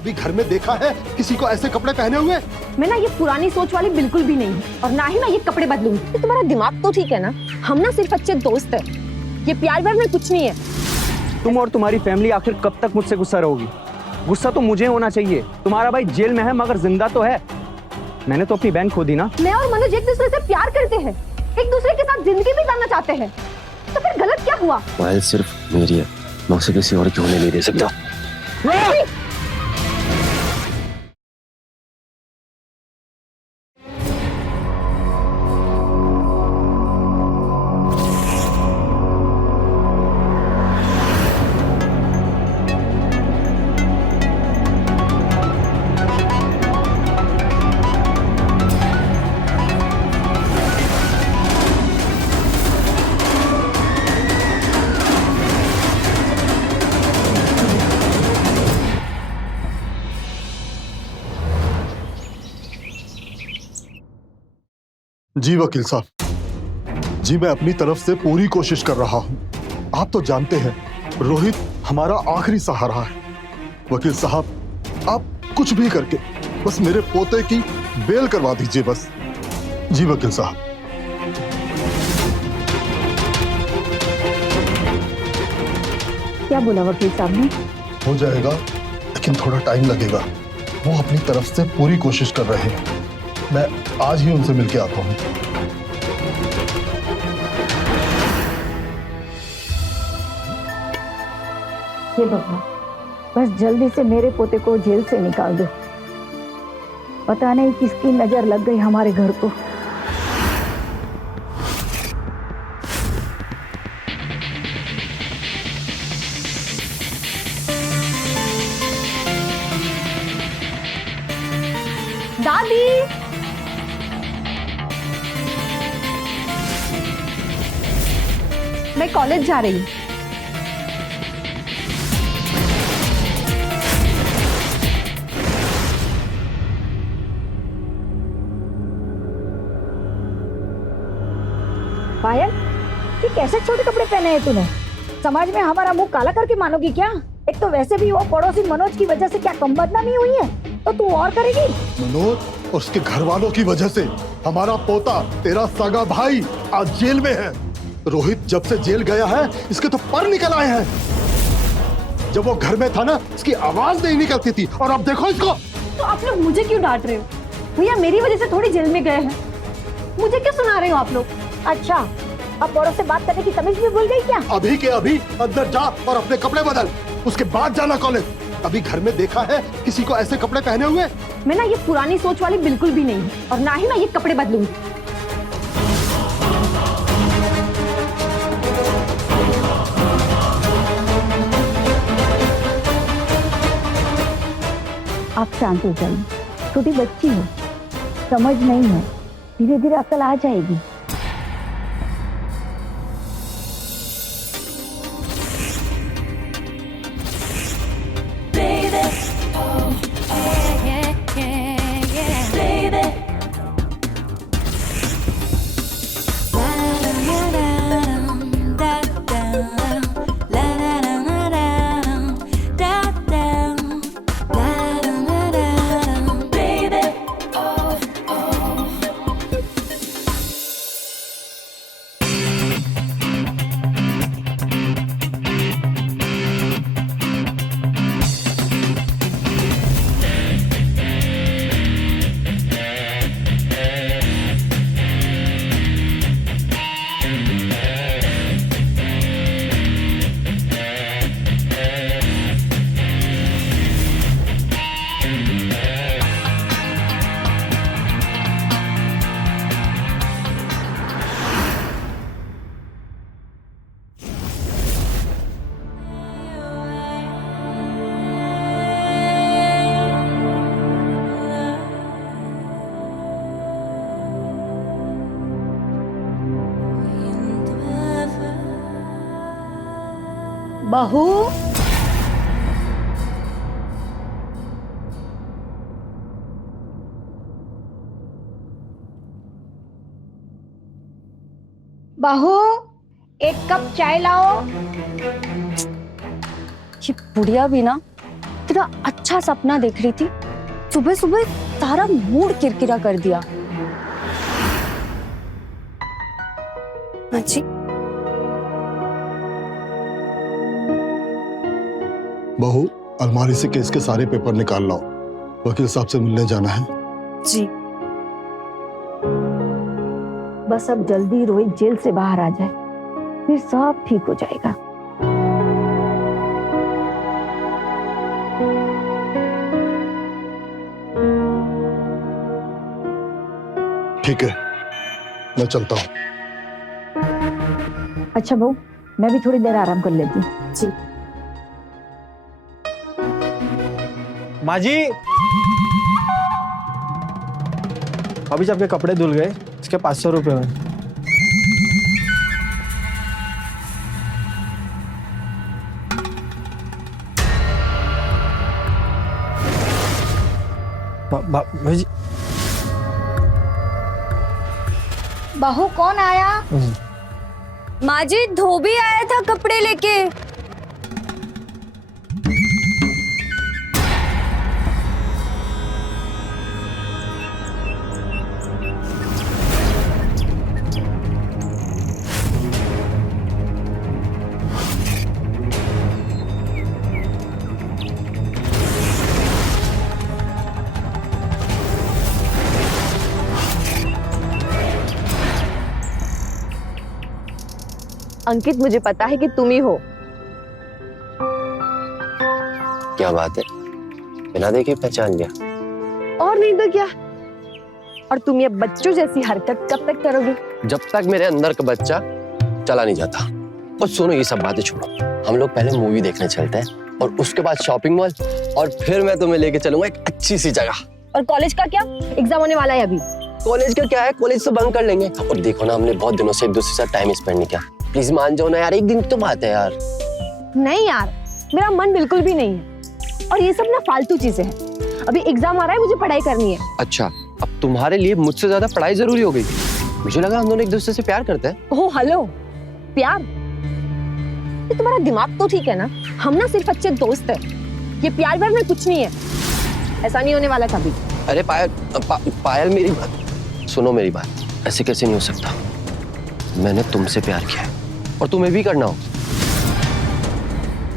अभी घर में देखा है किसी को ऐसे कपड़े पहने हुए? मैं ना ये पुरानी सोच वाली बिल्कुल भी नहीं हूँ और ना ही मैं ये कपड़े बदलूंगी। तो तुम्हारा दिमाग तो ठीक है ना, हम ना सिर्फ अच्छे दोस्त हैं, ये प्यार व्यार में कुछ नहीं है। तुम और तुम्हारी फैमिली आखिर कब तक मुझसे गुस्सा रहोगी? गुस्सा तो मुझे होना चाहिए। तुम्हारा भाई जेल में है मगर जिंदा तो है। मैंने तो अपनी बहन खो दी ना। मैं और मनोज एक दूसरे से प्यार करते हैं, एक दूसरे के साथ जिंदगी बिताना चाहते हैं, तो फिर गलत क्या हुआ? पायल सिर्फ मेरी है, मैं उसे किसी और की होने नहीं दे सकता। जी वकील साहब, जी मैं अपनी तरफ से पूरी कोशिश कर रहा हूं। आप तो जानते हैं रोहित हमारा आखिरी सहारा है। वकील साहब, आप कुछ भी करके बस मेरे पोते की बेल करवा दीजिए बस। जी वकील साहब। क्या बोला वकील साहब ने? हो जाएगा, लेकिन थोड़ा टाइम लगेगा। वो अपनी तरफ से पूरी कोशिश कर रहे हैं। मैं आज ही उनसे मिलके आता हूँ। हे भगवान, बस जल्दी से मेरे पोते को जेल से निकाल दो। पता नहीं किसकी नजर लग गई हमारे घर को। दादी, मैं कॉलेज जा रही हूँ। पायल, ये कैसे छोटे कपड़े पहने हैं तूने? समाज में हमारा मुंह काला करके मानोगी क्या? एक तो वैसे भी वो पड़ोसी मनोज की वजह से क्या कम बदनामी हुई है, तो तू और करेगी? मनोज और उसके घर वालों की वजह से हमारा पोता, तेरा सगा भाई, आज जेल में है। रोहित जब से जेल गया है इसके तो पर निकल आए हैं। जब वो घर में था ना, इसकी आवाज नहीं निकलती थी, और अब देखो इसको। तो आप लोग मुझे क्यों डांट रहे हो? भैया मेरी वजह से थोड़ी जेल में गए हैं, मुझे क्यों सुना रहे हो आप लोग? अच्छा, अब बड़ों से बात करने की तमीज भी भूल गई क्या? अभी के अभी अंदर जा और अपने कपड़े बदल, उसके बाद जाना कॉलेज। अभी घर में देखा है किसी को ऐसे कपड़े पहने हुए? मैं ना ये पुरानी सोच वाली बिल्कुल भी नहीं हूँ और ना ही मैं ये कपड़े बदलूंगी। आप शांत हो जाइए, छोटी बच्ची हो, समझ नहीं है, धीरे धीरे अकल आ जाएगी। बहू, बहू, एक कप चाय लाओ। ये बुढ़िया भी ना इतना अच्छा सपना देख रही थी, सुबह सुबह सारा मूड किरकिरा कर दिया। जी बहू, अलमारी से केस के सारे पेपर निकाल लाओ, वकील साहब से मिलने जाना है। जी। बस अब जल्दी रोहित जेल से बाहर आ जाए, फिर सब ठीक हो जाएगा। ठीक है, मैं चलता हूँ। अच्छा बहू, मैं भी थोड़ी देर आराम कर लेती हूँ। जी। माँ जी, अभी जब आपके कपड़े धुल गए, इसके 500 रुपए में। भाई जी, बहू कौन आया? माँ जी, धोबी आया था कपड़े लेके। अंकित, मुझे पता है कि तुम ही हो। क्या बात है, बिना देखे पहचान लिया? और नहीं तो क्या। और तुम ये बच्चों जैसी हरकत कब तक करोगे? जब तक मेरे अंदर का बच्चा चला नहीं जाता। और सुनो, ये सब बातें छोड़ो, हम लोग पहले मूवी देखने चलते हैं और उसके बाद शॉपिंग मॉल, और फिर मैं तुम्हें लेके चलूंगा एक अच्छी सी जगह। और कॉलेज का क्या? एग्जाम होने वाला है अभी। कॉलेज का क्या है, कॉलेज तो बंक कर लेंगे। और देखो ना, हमने बहुत दिनों से एक दूसरे के साथ टाइम स्पेंड नहीं किया। प्लीज मान जाओ ना यार, एक दिन की तो बात है यार। नहीं यार, मेरा मन बिल्कुल भी नहीं है। और ये सब ना फालतू चीजें हैं। अभी एग्जाम आ रहा है, मुझे पढ़ाई करनी है। अच्छा, अब तुम्हारे लिए मुझसे ज्यादा पढ़ाई जरूरी हो गई? मुझे लगा हम दोनों एक दूसरे से प्यार करते हैं। ओह हेलो, प्यार? ये तुम्हारा दिमाग तो ठीक है ना? हम ना सिर्फ अच्छे दोस्त हैं। ये प्यार व्यार में कुछ नहीं है, ऐसा नहीं होने वाला कभी। अरे पायल मेरी बात सुनो, मेरी बात। ऐसे कैसे नहीं हो सकता? मैंने तुमसे प्यार किया है और तुम्हें भी करना हो।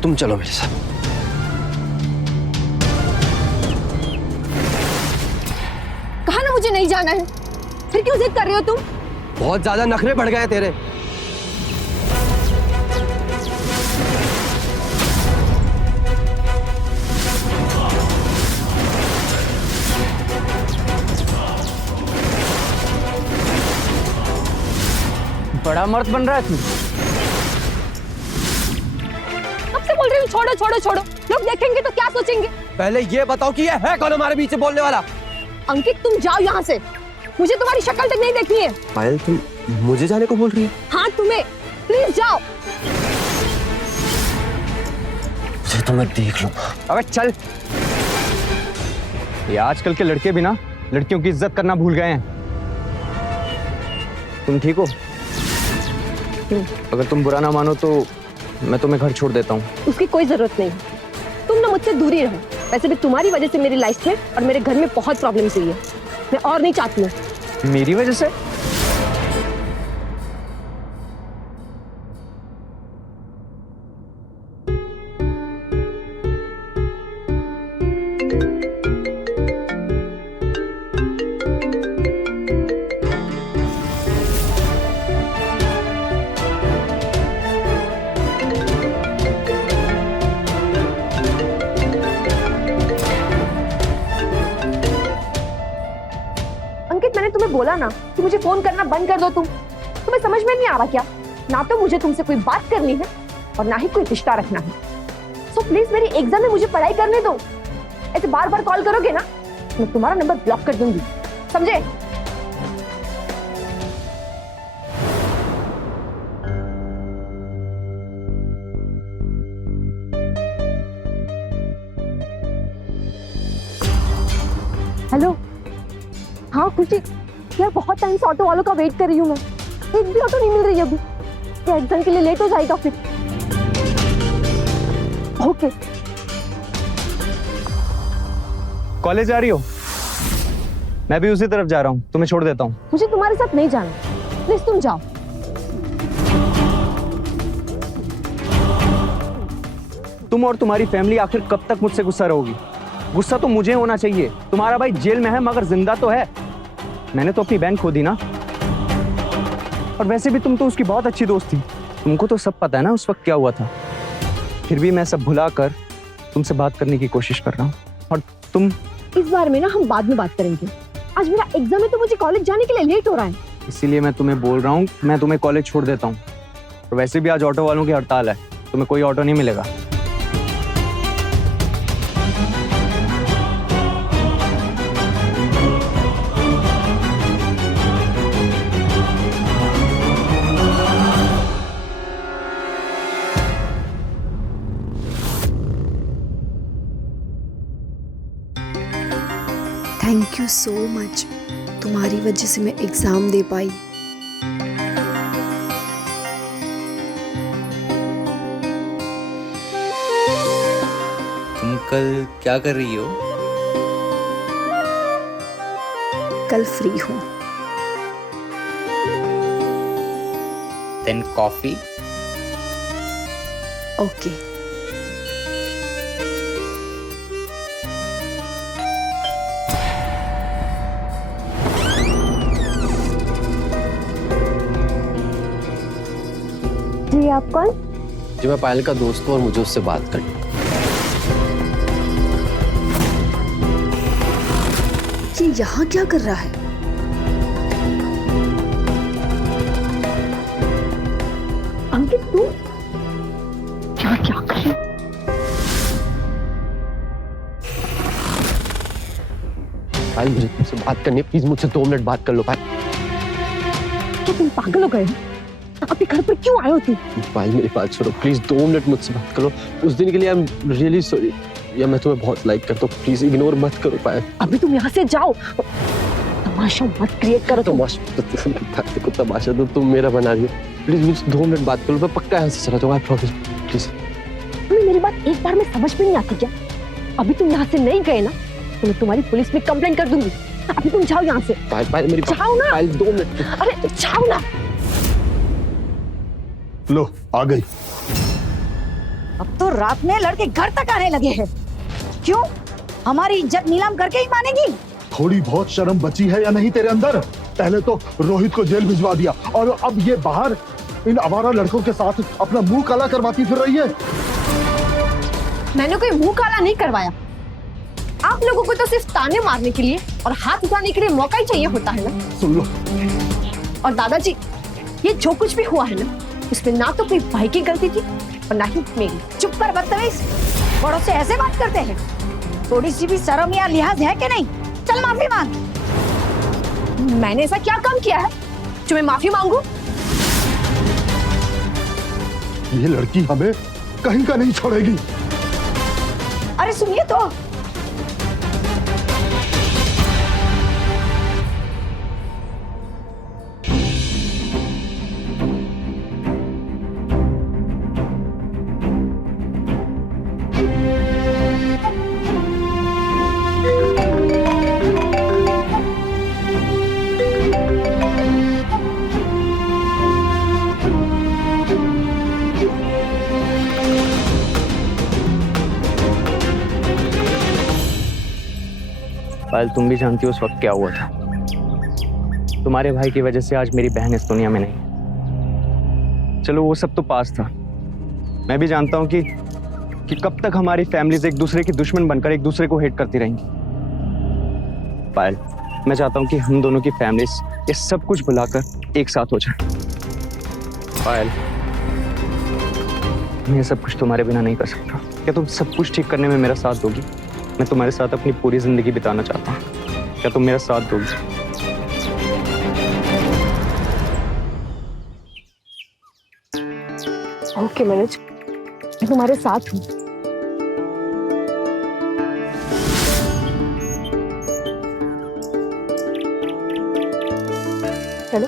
तुम चलो मेरे साथ। कहा ना मुझे नहीं जाना है, फिर क्यों जिद कर रहे हो तुम? बहुत ज्यादा नखरे बढ़ गए तेरे। बड़ा मर्द बन रहा है तू। कब से बोल रही हूँ छोड़ो छोड़ो छोड़ो, लोग देखेंगे तो क्या सोचेंगे? पहले ये बताओ कि ये है कौन हमारे बीच से बोलने वाला? अंकित, तुम जाओ यहाँ से, मुझे तुम्हारी शक्ल तक नहीं देखनी है। पायल, तुम मुझे जाने को बोल रही है? हाँ तुम्हें, प्लीज जाओ। मुझे तो मैं देख लूंगा। अबे चल। ये आजकल के लड़के भी ना लड़कियों की इज्जत करना भूल गए हैं। तुम ठीक हो? अगर तुम बुरा ना मानो तो मैं तुम्हें घर छोड़ देता हूँ। उसकी कोई जरूरत नहीं, तुम ना मुझसे दूरी रहो। वैसे भी तुम्हारी वजह से मेरी लाइफ में और मेरे घर में बहुत प्रॉब्लम्स हुई है, मैं और नहीं चाहती हूँ। मेरी वजह से? अंकित, मैंने तुम्हें बोला ना कि मुझे फोन करना बंद कर दो। तुम्हें समझ में नहीं आ रहा क्या? ना तो मुझे तुमसे कोई बात करनी है और ना ही कोई रिश्ता रखना है। सो प्लीज मेरी एग्जाम में मुझे पढ़ाई करने दो। ऐसे बार बार कॉल करोगे ना, मैं तुम्हारा नंबर ब्लॉक कर दूंगी, समझे? हेलो, हाँ खुशी यार, बहुत टाइम से ऑटो वालों का वेट कर रही हूँ मैं। एक भी ऑटो नहीं मिल रही अभी। क्या एग्जाम के लिए लेट हो जाएगा फिर? ओके कॉलेज जा रही हो? मैं भी उसी तरफ जा रहा हूँ, तुम्हें छोड़ देता हूँ। मुझे तुम्हारे साथ नहीं जाना, प्लीज तुम जाओ। तुम और तुम्हारी फैमिली आखिर कब तक मुझसे गुस्सा रहोगी? गुस्सा तो मुझे होना चाहिए। तुम्हारा भाई जेल में है मगर जिंदा तो है। मैंने तो अपनी बहन खो दी ना। और वैसे भी तुम तो उसकी बहुत अच्छी दोस्त थी, तुमको तो सब पता है ना उस वक्त क्या हुआ था। फिर भी मैं सब भुला कर तुमसे बात करने की कोशिश कर रहा हूँ और तुम। इस बारे में ना हम बाद में बात करेंगे। आज मेरा एग्जाम है तो मुझे कॉलेज जाने के लिए लेट हो रहा है। इसीलिए मैं तुम्हें बोल रहा हूँ, मैं तुम्हें कॉलेज छोड़ देता हूँ। और वैसे भी आज ऑटो वालों की हड़ताल है, तुम्हें कोई ऑटो नहीं मिलेगा। थैंक यू सो मच, तुम्हारी वजह से मैं एग्ज़ाम दे पाई। तुम कल क्या कर रही हो? कल फ्री हूँ। Then coffee. ओके। जी आप कौन? जी मैं पायल का दोस्त हूँ और मुझे उससे बात करनी। ये यहाँ क्या कर रहा है? अंकित तू क्या क्या कर रही? पायल मुझे तुमसे बात करनी है, प्लीज मुझसे 2 मिनट बात कर लो। पायल क्या तुम पागल हो गए हो? अपने घर पर क्यों आए हो तुम? पायल मेरी बात सुनो, प्लीज 2 मिनट मुझसे बात करो। उस दिन के लिए आई एम रियली सॉरी। या मैं तुम्हें बहुत लाइक करता हूँ, प्लीज इग्नोर मत करो पायल। अभी तुम यहाँ से जाओ, तमाशा मत क्रिएट करो तुम। देखो तमाशा तो तुम मेरा बना रही हो। प्लीज मुझे 2 मिनट बात करो, मैं पक्का यहाँ से चला जाऊँ, आई प्रॉमिस। प्लीज तुम्हें मेरी बात एक बार में समझ में नहीं आती क्या? अभी तुम यहाँ से नहीं गए ना तो मैं तुम्हारी पुलिस में कंप्लेंट कर दूंगी। अभी तुम जाओ यहाँ से। पायल मेरी जाओ ना। पायल 2 मिनट। अरे जाओ ना। लो आ गई। अब तो रात में लड़के घर तक आने लगे हैं। क्यों? हमारी इज्जत नीलाम करके ही मानेगी? थोड़ी बहुत शर्म बची है या नहीं तेरे अंदर? पहले तो रोहित को जेल भिजवा दिया और अब ये बाहर इन आवारा लड़कों के साथ अपना मुंह काला करवाती फिर रही है। मैंने कोई मुंह काला नहीं करवाया। आप लोगों को तो सिर्फ ताने मारने के लिए और हाथ उठाने के लिए मौका ही चाहिए होता है ना। सुन लो। और दादाजी, ये जो कुछ भी हुआ है ना, इसमें ना तो कोई भाई की गलती थी और ना ही मेरी। चुप कर बदतमीज, बड़ों से ऐसे बात करते हैं? थोड़ी सी भी शर्म या लिहाज है कि नहीं? चल माफी मांग। मैंने ऐसा क्या काम किया है जो मैं माफी मांगू? ये लड़की हमें कहीं का नहीं छोड़ेगी। अरे सुनिए तो। पायल तुम भी जानती हो उस वक्त क्या हुआ था। तुम्हारे भाई की वजह से आज मेरी बहन इस दुनिया में नहीं है। चलो वो सब तो पास था। मैं भी जानता हूँ कि कब तक हमारी फैमिलीज एक दूसरे की दुश्मन बनकर एक दूसरे को हेट करती रहेंगी। पायल मैं चाहता हूँ कि हम दोनों की फैमिलीज ये सब कुछ भुलाकर एक साथ हो जाए। पायल मैं ये सब कुछ तुम्हारे बिना नहीं कर सकता। क्या तुम सब कुछ ठीक करने में मेरा साथ दोगी? मैं तुम्हारे साथ अपनी पूरी जिंदगी बिताना चाहता हूँ। क्या तुम मेरा साथ दोगी? ओके मनोज, मैं तुम्हारे साथ हूँ। चलो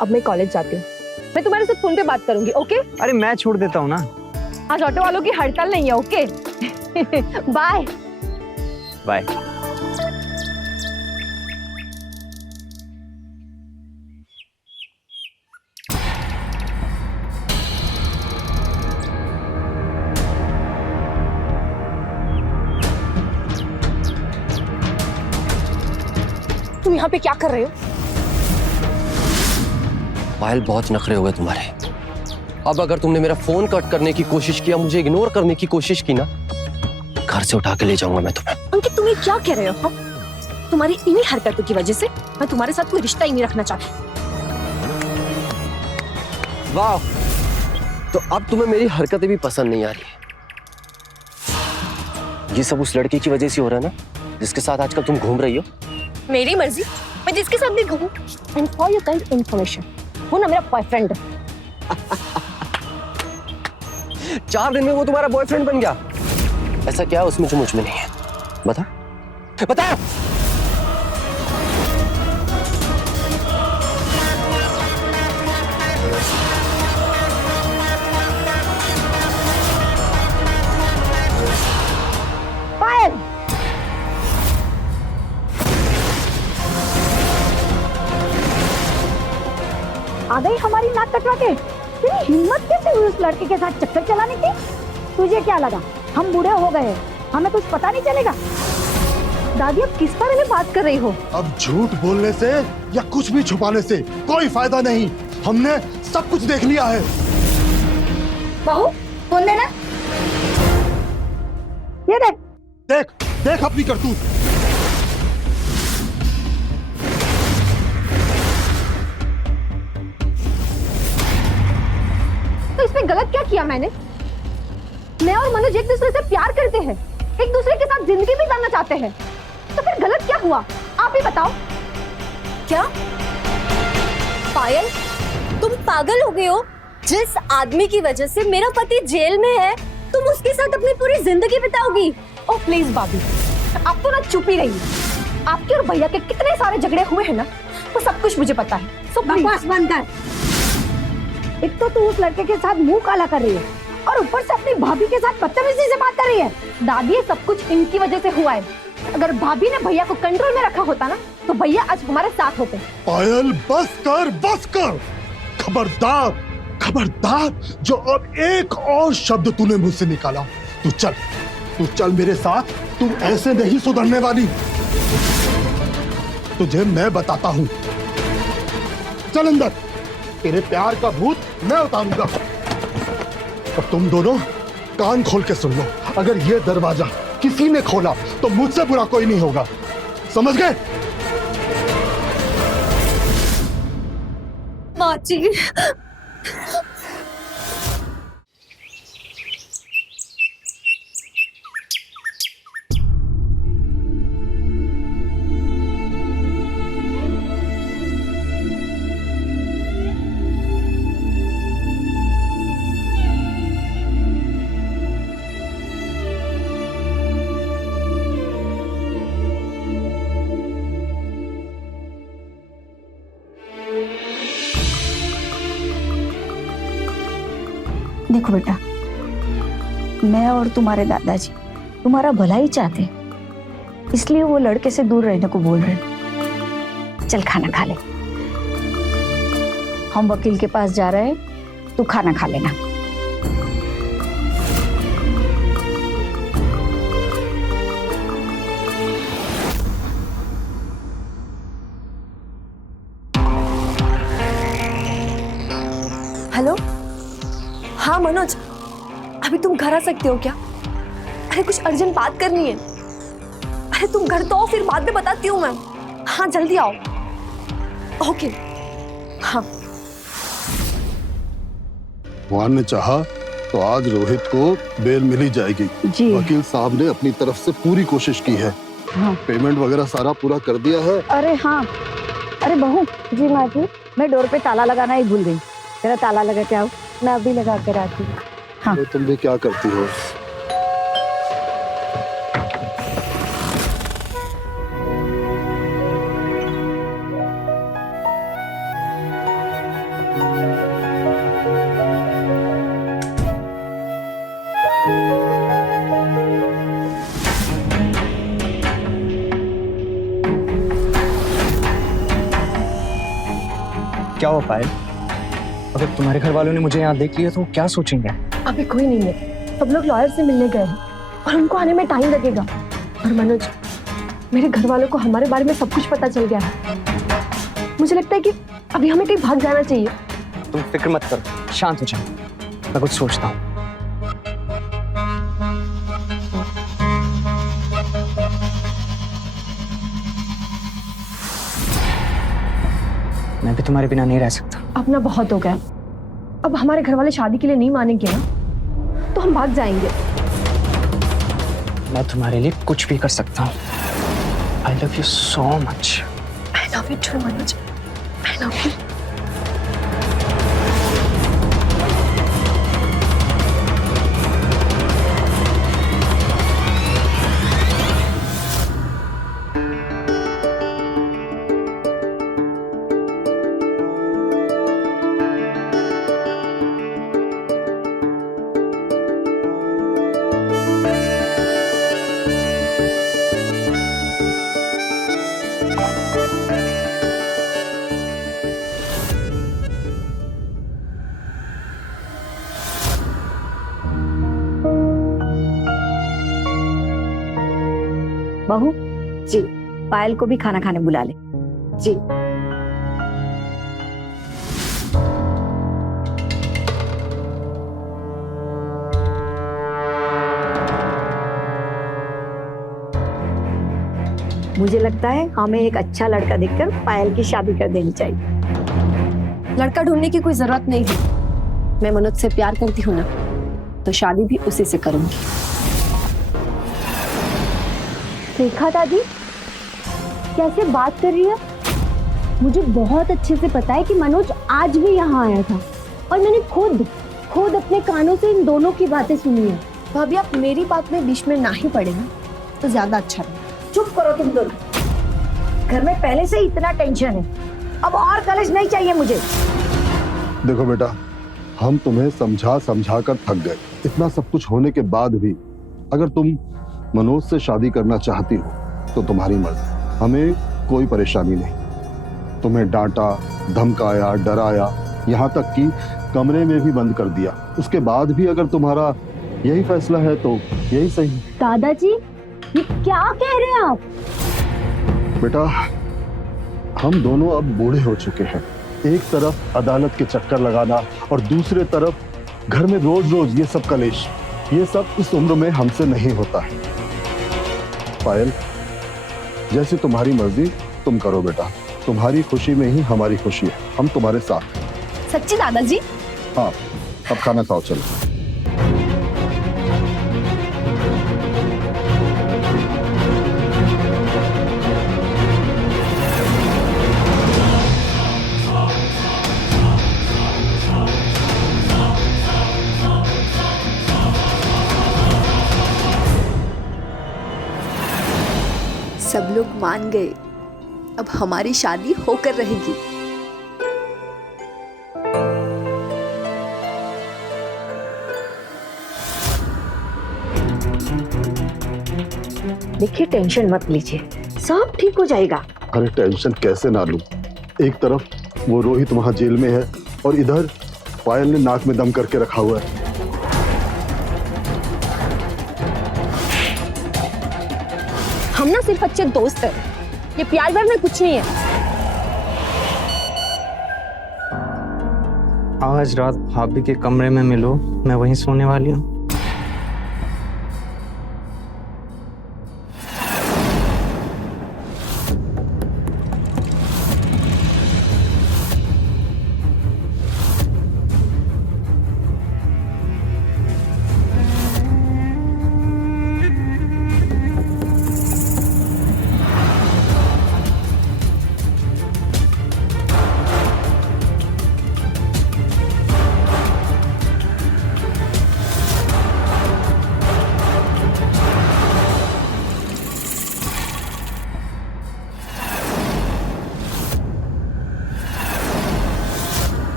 अब मैं कॉलेज जाती हूँ। मैं तुम्हारे साथ फोन पे बात करूंगी। ओके? अरे मैं छोड़ देता हूँ ना। आज ऑटो वालों की हड़ताल नहीं है। Okay bye bye. तुम यहाँ पे क्या कर रहे हो? पायल, बहुत नखरे हुए तुम्हारे। अब अगर तुमने मेरा फोन कट करने की कोशिश किया, मुझे इग्नोर करने की कोशिश की ना, घर से उठा के ले जाऊंगा मैं तुम्हें। अंकित, तुम ये क्या कह रहे हो? हाँ? तुम्हारी इन्हीं हरकतों की वजह से मैं तुम्हारे साथ कोई रिश्ता ही नहीं रखना चाहती। वाह, तो अब तुम्हें मेरी हरकतें भी पसंद नहीं आ रही है। ये सब उस लड़के की वजह से हो रहा है ना, जिसके साथ आजकल तुम घूम रही हो। मेरी मर्जी, मैं जिसके साथ भी घूमूं। And for your kind information, वो ना मेरा बॉयफ्रेंड है। 4 दिन में वो तुम्हारा बॉयफ्रेंड बन गया? ऐसा क्या है उसमें जो मुझ में नहीं है? बता बता। पायल, आ गई हमारी नाक कटवा के। तेरी हिम्मत कैसे हुई उस लड़के के साथ चक्कर चलाने की? तुझे क्या लगा हम बूढ़े हो गए, हमें कुछ पता नहीं चलेगा? दादी, अब किस बारे में बात कर रही हो? अब झूठ बोलने से या कुछ भी छुपाने से कोई फायदा नहीं। हमने सब कुछ देख लिया है। बहू, फोन देना। ये देख। देख देख अपनी करतूत। तो इसमें गलत क्या किया मैंने? मैं और मनोज एक दूसरे से प्यार करते हैं, एक दूसरे के साथ जिंदगी बिताना चाहते हैं, तो फिर गलत क्या हुआ? आप ही बताओ। क्या पायल, तुम पागल हो गए हो? जिस आदमी की वजह से मेरा पति जेल में है, तुम उसके साथ अपनी पूरी जिंदगी बिताओगी? ओ प्लीज भाभी, आप तो ना चुप ही रहिए। आपके और भैया के कितने सारे झगड़े हुए हैं ना, वो सब कुछ मुझे पता है। सो बकवास बंद कर। एक तो तू उस लड़के के साथ मुंह काला कर रही है और ऊपर से अपनी भाभी के साथ बदतमीजी से बात कर रही है। दादी, ये सब कुछ इनकी वजह से हुआ है। अगर भाभी ने भैया को कंट्रोल में रखा होता ना, तो भैया आज हमारे साथ होते। पायल, बस कर बस कर। खबरदार खबरदार, जो अब एक और शब्द तूने मुझसे निकाला, तू चल मेरे साथ। तू ऐसे नहीं सुधरने वाली। तुझे मैं बताता हूं। चल अंदर, तेरे प्यार का भूत मैं उतारूंगा। और तुम दोनों कान खोल के सुन लो, अगर ये दरवाजा किसी ने खोला तो मुझसे बुरा कोई नहीं होगा, समझ गए? माँ जी, देखो बेटा, मैं और तुम्हारे दादाजी तुम्हारा भला ही चाहते, इसलिए वो लड़के से दूर रहने को बोल रहे। चल खाना खा ले। हम वकील के पास जा रहे हैं, तू खाना खा लेना। हेलो, हाँ मनोज, अभी तुम घर आ सकते हो क्या? अरे कुछ अर्जेंट बात करनी है। अरे तुम घर तो आओ, फिर बाद में बताती हूँ मैं। हाँ जल्दी आओ। ओके। हाँ, भगवान ने चाहा तो आज रोहित को बेल मिल ही जाएगी। जी। वकील साहब ने अपनी तरफ से पूरी कोशिश की है। हाँ। पेमेंट वगैरह सारा पूरा कर दिया है। अरे हाँ, अरे बहू जी, मैं डोर पे ताला लगाना ही भूल गई। तेरा ताला लगा के आओ, मैं अभी लगा कर आती हूँ। हाँ। तो तुम भी क्या करती हो? क्या हुआ पायल? अगर तुम्हारे घर वालों ने मुझे यहाँ देख लिया तो वो क्या सोचेंगे? अभी कोई नहीं है, सब लोग लॉयर से मिलने गए हैं और उनको आने में टाइम लगेगा। और मनोज, मेरे घर वालों को हमारे बारे में सब कुछ पता चल गया है। मुझे लगता है कि अभी हमें कहीं भाग जाना चाहिए। तुम फिक्र मत करो, शांत हो जाओ, मैं कुछ सोचता हूँ। मैं भी तुम्हारे बिना नहीं रह सकता। अपना बहुत हो गया। अब हमारे घर वाले शादी के लिए नहीं मानेंगे ना, तो हम भाग जाएंगे। मैं तुम्हारे लिए कुछ भी कर सकता हूँ। I love you so much. I love you too, Manoj. I love you. बहू जी, पायल को भी खाना खाने बुला ले। जी। मुझे लगता है हमें एक अच्छा लड़का देखकर पायल की शादी कर देनी चाहिए। लड़का ढूंढने की कोई जरूरत नहीं है। मैं मनोज से प्यार करती हूँ ना, तो शादी भी उसी से करूंगी। देखा दादी कैसे बात कर रही है। मुझे बहुत अच्छे से पता है कि मनोज आज भी यहाँ आया था और मैंने खुद अपने कानों से इन दोनों की बातें सुनी है। भाभी आप मेरी बात में बीच में ना ही पड़े ना, तो ज्यादा अच्छा रहेगा। चुप करो तुम दोनों। घर में पहले से ही इतना टेंशन है, अब और कलेश नहीं चाहिए मुझे। देखो बेटा, हम तुम्हें समझा समझा कर थक गए। इतना सब कुछ होने के बाद भी अगर तुम मनोज से शादी करना चाहती हो तो तुम्हारी मर्जी, हमें कोई परेशानी नहीं। तुम्हें डांटा, धमकाया, डराया, यहाँ तक कि कमरे में भी बंद कर दिया। उसके बाद भी अगर तुम्हारा यही फैसला है तो यही सही। दादाजी ये क्या कह रहे हैं आप? बेटा, हम दोनों अब बूढ़े हो चुके हैं। एक तरफ अदालत के चक्कर लगाना और दूसरे तरफ घर में रोज रोज ये सब कलेश, ये सब इस उम्र में हमसे नहीं होता है। पायल, जैसी तुम्हारी मर्जी तुम करो बेटा। तुम्हारी खुशी में ही हमारी खुशी है। हम तुम्हारे साथ हैं। सच्ची दादाजी? हाँ, अब खाना खाओ, चलो। सब लोग मान गए, अब हमारी शादी होकर रहेगी। देखिए, टेंशन मत लीजिए, सब ठीक हो जाएगा। अरे टेंशन कैसे ना लूं? एक तरफ वो रोहित वहां जेल में है और इधर पायल ने नाक में दम करके रखा हुआ है। हम ना सिर्फ अच्छे दोस्त हैं, ये प्यार व्यार में कुछ नहीं है। आज रात भाभी के कमरे में मिलो, मैं वहीं सोने वाली हूँ।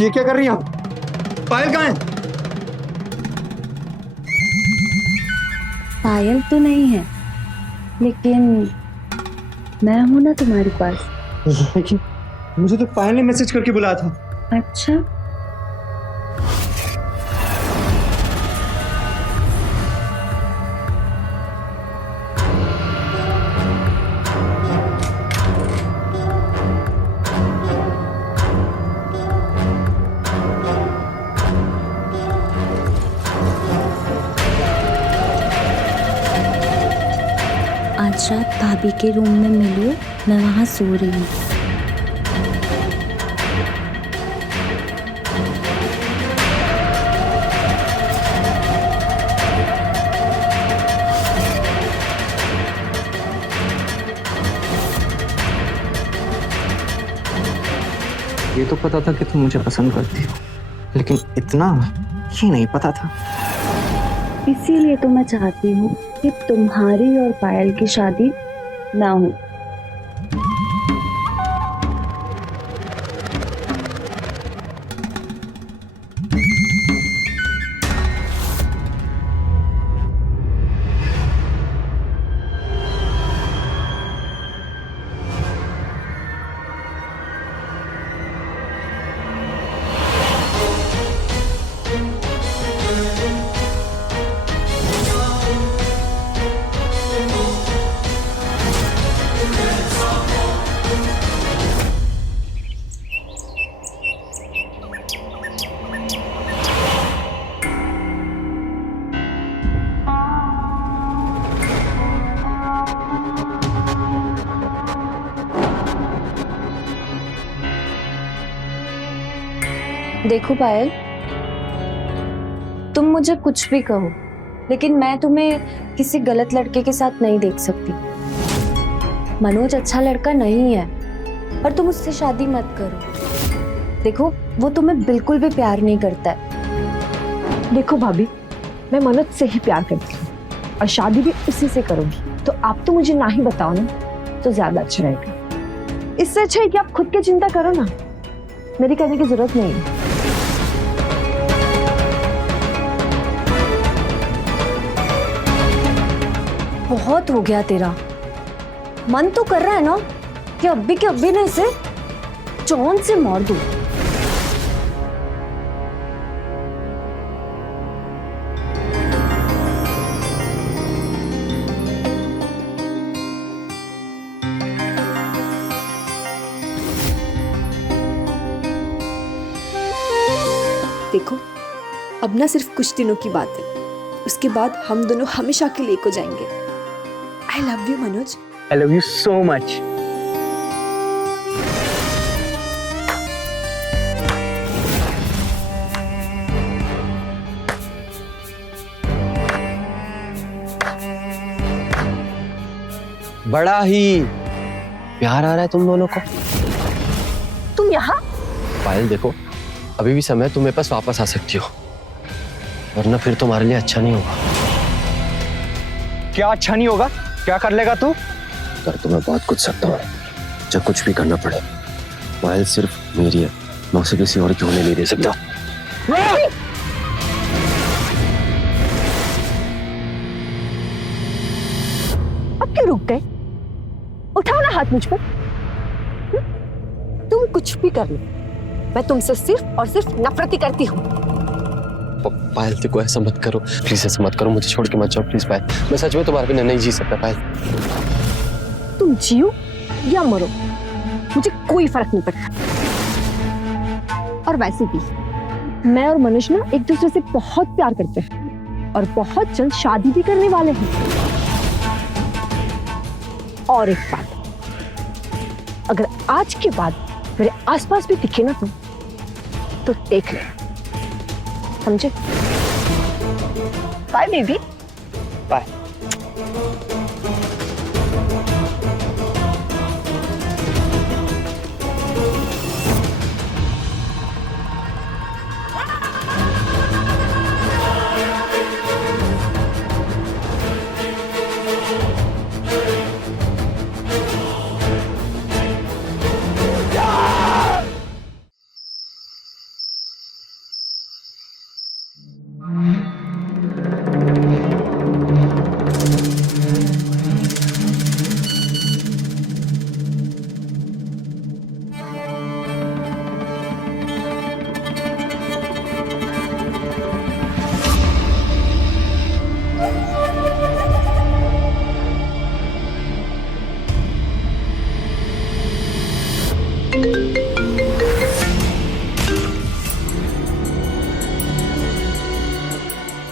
ये क्या कर रही हैं आप? पायल कहाँ है? पायल तो नहीं है, लेकिन मैं हूं ना तुम्हारे पास। लेकिन मुझे तो पायल ने मैसेज करके बुलाया था। अच्छा, आज रात भाभी के रूम में मिलो, मैं वहाँ सो रही हूँ। ये तो पता था कि तुम मुझे पसंद करती हो, लेकिन इतना ये नहीं पता था। इसीलिए तो मैं चाहती हूँ कि तुम्हारी और पायल की शादी ना हो। देखो पायल, तुम मुझे कुछ भी कहो, लेकिन मैं तुम्हें किसी गलत लड़के के साथ नहीं देख सकती। मनोज अच्छा लड़का नहीं है और तुम उससे शादी मत करो। देखो, वो तुम्हें बिल्कुल भी प्यार नहीं करता है। देखो भाभी, मैं मनोज से ही प्यार करती हूँ और शादी भी उसी से करूंगी, तो आप तो मुझे ना ही बताओ ना, तो ज्यादा अच्छा रहेगा। इससे अच्छा है कि आप खुद की चिंता करो ना, मेरी करने की जरूरत नहीं है। बहुत हो गया तेरा। मन तो कर रहा है ना कि अभी के अभी ना इसे चौन से मार दूं। देखो, अब ना सिर्फ कुछ दिनों की बात है, उसके बाद हम दोनों हमेशा के लिए को जाएंगे। I love you Manoj. I love you so much. बड़ा ही प्यार आ रहा है तुम दोनों को। तुम यहाँ? पायल देखो, अभी भी समय है, तुम मेरे पास वापस आ सकती हो, वरना फिर तुम्हारे लिए अच्छा नहीं होगा। क्या अच्छा नहीं होगा? क्या कर लेगा तू? कर तो मैं बहुत कुछ सकता हूँ, जब कुछ भी करना पड़े। पायल सिर्फ मेरी है, मैं उसे किसी और की होने नहीं दे सकता। अब क्यों रुक गए? उठाओ ना हाथ मुझ पर। तुम कुछ भी कर लो, मैं तुमसे सिर्फ और सिर्फ नफरत ही करती हूँ। पायल देखो, ऐसा मत करो प्लीज, ऐसा मत करो, मुझे छोड़ के मत जाओ प्लीज पायल। मैं सच में तुम्हारे बिना नहीं जी सकता पायल। तुम जियो या मरो, मुझे कोई फर्क नहीं पड़ता। और वैसे भी मैं और मनोज ना एक दूसरे से बहुत प्यार करते हैं और बहुत जल्द शादी भी करने वाले हैं। और एक बात, अगर आज के बाद मेरे आसपास भी दिखे ना तुम, तो देख ले, समझे? Bye baby. बाय।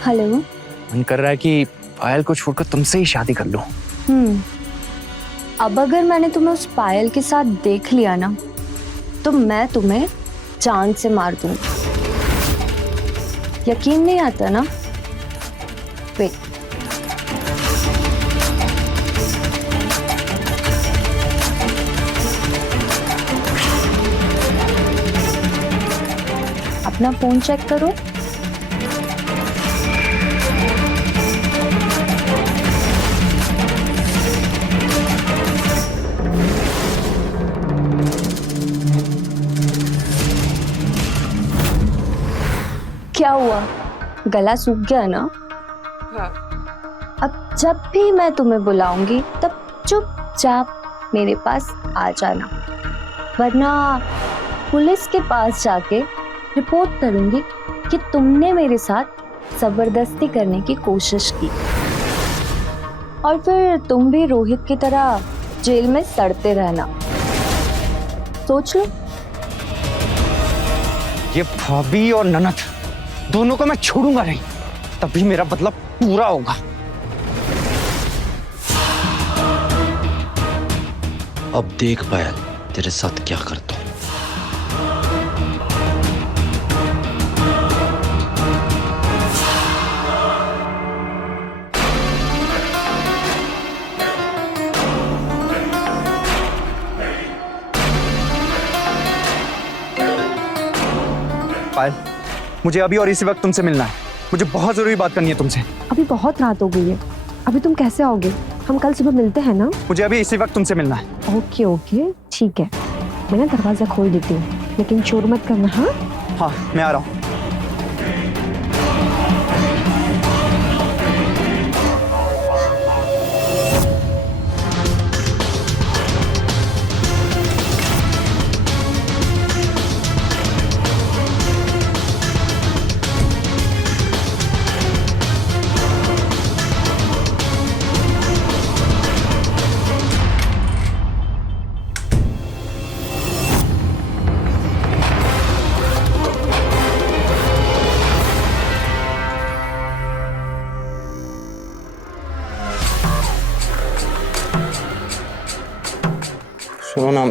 हेलो। मन कर रहा है कि पायल को छोड़कर तुमसे ही शादी कर लूं। अब अगर मैंने तुम्हें उस पायल के साथ देख लिया ना, तो मैं तुम्हें जान से मार दूंगी। यकीन नहीं आता ना? वेट, अपना फोन चेक करो। क्या हुआ? गला सूख गया ना? हाँ। अब जब भी मैं तुम्हें बुलाऊंगी तब चुपचाप मेरे पास आ जाना, वरना पुलिस के पास जाके रिपोर्ट करूंगी कि तुमने मेरे साथ जबरदस्ती करने की कोशिश की, और फिर तुम भी रोहित की तरह जेल में सड़ते रहना। सोच लो। ये भाभी और ननद दोनों को मैं छोड़ूंगा नहीं, तभी मेरा बदला पूरा होगा। अब देख पायल तेरे साथ क्या करता हूँ। पायल, मुझे अभी और इसी वक्त तुमसे मिलना है। मुझे बहुत जरूरी बात करनी है तुमसे। अभी बहुत रात हो गई है, अभी तुम कैसे आओगे? हम कल सुबह मिलते हैं ना? मुझे अभी इसी वक्त तुमसे मिलना है। ओके ओके ठीक है, मैं ना दरवाजा खोल देती हूँ, लेकिन शोर मत करना। हाँ हाँ, मैं आ रहा हूँ। सुनो ना,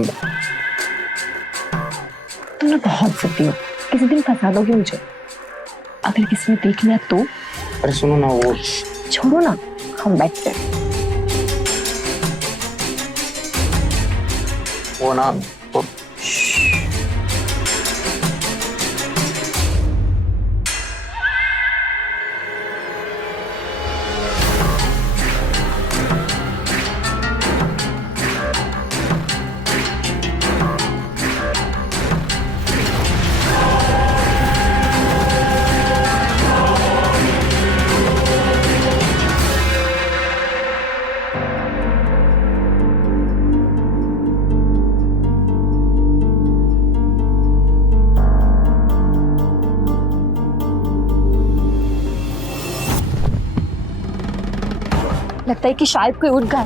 तुम ना बहुत जिद्दी हो, किसी दिन फंसा दोगे मुझे। अगर किसी ने देख लिया तो? अरे सुनो ना, वो छोड़ो ना, हम बैठते हैं। वो ना वो... लगता है कि शायद कोई उठ गया,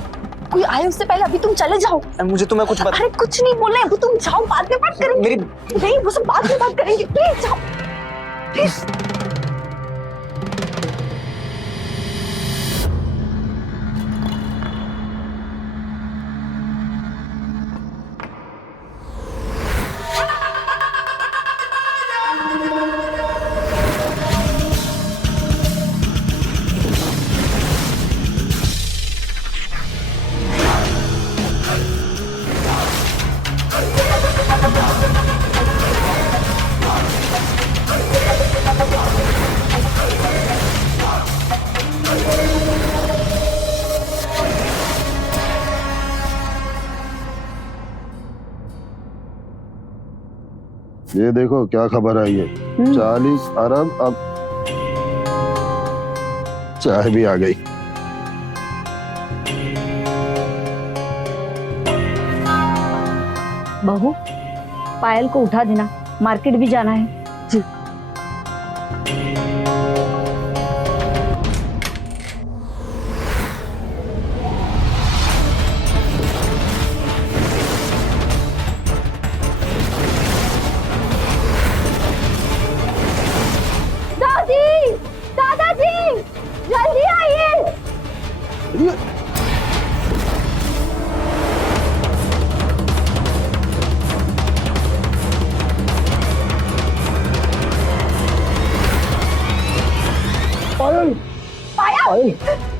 कोई आए उससे पहले अभी तुम चले जाओ। मुझे तुम्हें कुछ बता। अरे कुछ नहीं बोले, अभी तुम जाओ, बाद में बात करेंगे। मेरी नहीं, वो सब बाद में बात करेंगे, प्लीज जाओ प्लीज। ये देखो क्या खबर आई है, 40 अरब। अब चाय भी आ गई। बहू, पायल को उठा देना, मार्केट भी जाना है। जी। दादी, दादाजी, जल्दी आइए।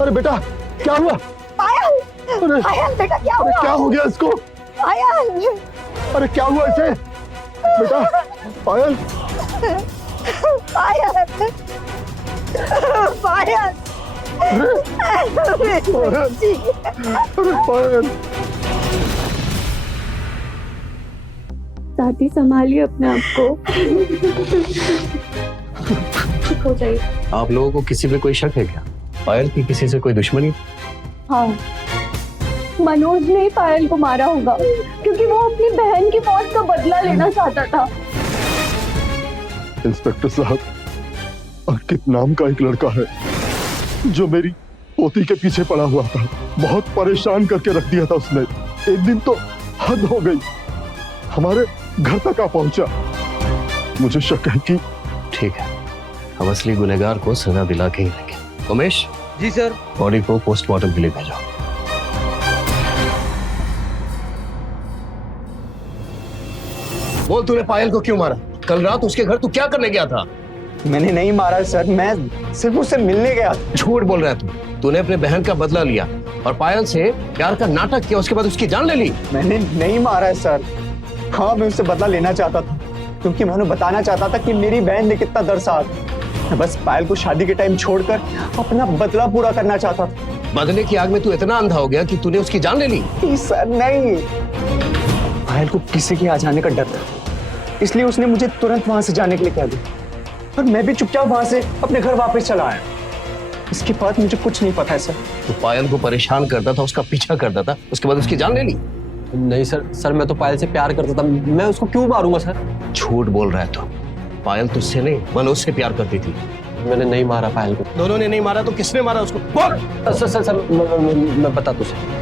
अरे बेटा क्या हुआ? पायल, अरे पायल बेटा क्या अरे हुआ? क्या हो गया इसको? पायल, अरे क्या हुआ इसे? बेटा पायल, पायल, पायल, जी। अरे पायल, दादी संभालिए अपने आप को। चुप हो जाइए। आप लोगों को किसी पे कोई शक है क्या? पायल की किसी से कोई दुश्मनी? हाँ, मनोज ने ही पायल को मारा होगा क्योंकि वो अपनी बहन की मौत का बदला लेना चाहता था। इंस्पेक्टर साहब, अंकित नाम का एक लड़का है जो मेरी पोती के पीछे पड़ा हुआ था। बहुत परेशान करके रख दिया था उसने। एक दिन तो हद हो गई, हमारे घर तक आ पहुंचा। मुझे शक है कि ठीक है, हम असली गुनहगार को सजा दिला के ही लेंगे। उमेश, जी सर। बॉडी को पोस्टमार्टम के लिए भेजो। बोल, तूने पायल को क्यों मारा? कल रात उसके घर तू क्या करने गया था? मैंने नहीं मारा सर, मैं सिर्फ उससे मिलने गया। झूठ बोल रहा है तू। तूने अपने बहन का बदला लिया और पायल से प्यार का नाटक किया, उसके बाद उसकी जान ले ली। मैंने नहीं मारा है सर। हाँ, मैं उससे बदला लेना चाहता था क्योंकि मैं उन्हें बताना चाहता था कि मेरी बहन ने कितना दर्द सहा। मैं बस पायल को शादी के टाइम छोड़कर अपना बदला पूरा करना चाहता था। बदले की आग में तू इतना अंधा हो गया कि तूने उसकी जान ले ली? नहीं सर, नहीं। पायल को किसी के आ जाने का डर था, इसलिए उसने मुझे तुरंत वहां से जाने के लिए कह दिया और मैं भी चुपचाप वहां से अपने घर वापस चला आया। इसके बाद मुझे कुछ नहीं पता है सर। तू पायल को परेशान करता था, उसका पीछा करता था, उसके बाद उसकी जान ले ली? नहीं सर, मैं तो पायल से प्यार करता था। मैं उसको क्यों मारूंगा सर? झूठ बोल रहा है तू। पायल तुझसे नहीं, मनोज से प्यार करती थी। मैंने नहीं मारा पायल को। दोनों ने नहीं मारा तो किसने मारा उसको? बोल। सर, मैं बता तुझे।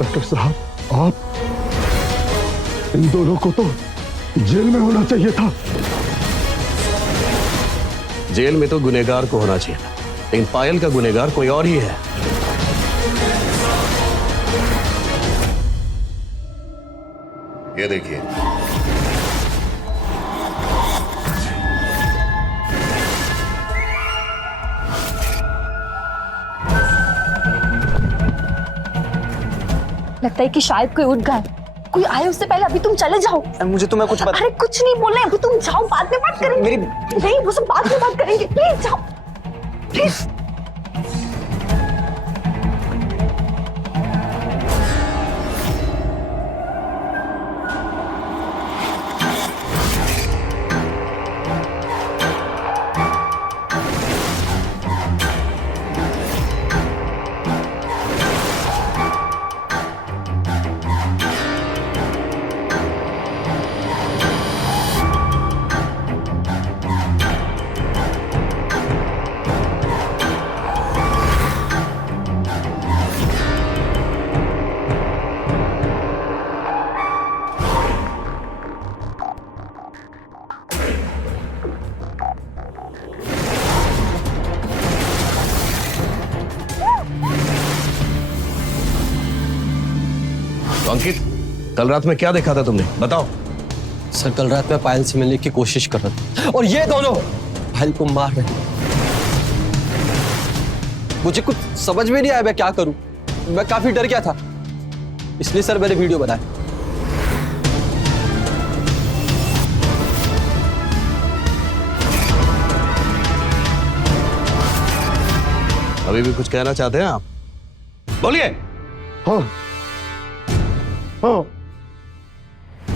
डॉक्टर साहब, आप इन दोनों को तो जेल में होना चाहिए था। जेल में तो गुनहगार को होना चाहिए था, लेकिन पायल का गुनहगार कोई और ही है। ये देखिए, लगता है कि शायद कोई उठ गया। कोई आए उससे पहले अभी तुम चले जाओ। मुझे तुम्हें कुछ बता। अरे कुछ नहीं बोलना है, अभी तुम जाओ, बाद में बात करेंगे। नहीं, वो सब बाद में बात करेंगे। प्लीज जाओ, प्लीज। अंकित, कल रात में क्या देखा था तुमने? बताओ। सर, कल रात में पायल से मिलने की कोशिश कर रहा था और ये दोनों पायल को मार रहे। मुझे कुछ समझ में नहीं आया मैं क्या करूं। मैं काफी डर गया था, इसलिए सर मैंने वीडियो बनाया। अभी भी कुछ कहना चाहते हैं आप? बोलिए। हाँ, हाँ,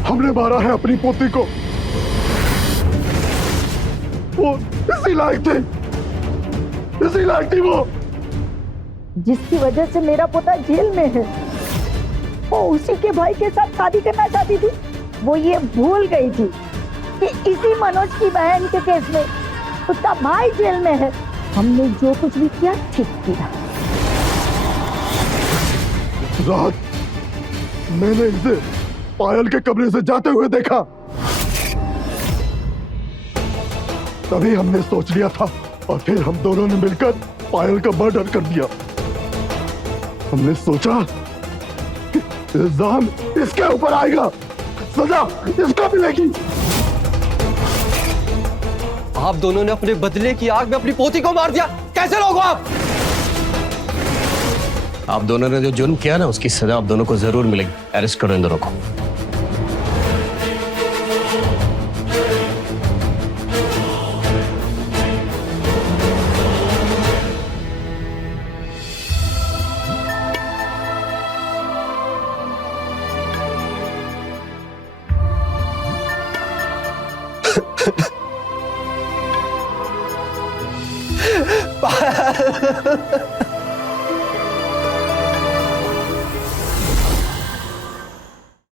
हमने मारा है अपनी पोती को। वो इसी लायक थी वो। जिसकी वजह से मेरा पोता जेल में है, वो उसी के भाई के साथ शादी करना चाहती थी। वो ये भूल गई थी कि इसी मनोज की बहन के केस में उसका भाई जेल में है। हमने जो कुछ भी किया ठीक किया। रात मैंने इसे पायल के कमरे से जाते हुए देखा, तभी हमने सोच लिया था और फिर हम दोनों ने मिलकर पायल का मर्डर कर दिया। हमने सोचा कि इल्जाम इसके ऊपर आएगा, सजा इसको मिलेगी। आप दोनों ने अपने बदले की आग में अपनी पोती को मार दिया। कैसे लोग हो आप दोनों ने जो जुर्म किया ना, उसकी सजा आप दोनों को जरूर मिलेगी। अरेस्ट करो इन दोनों को।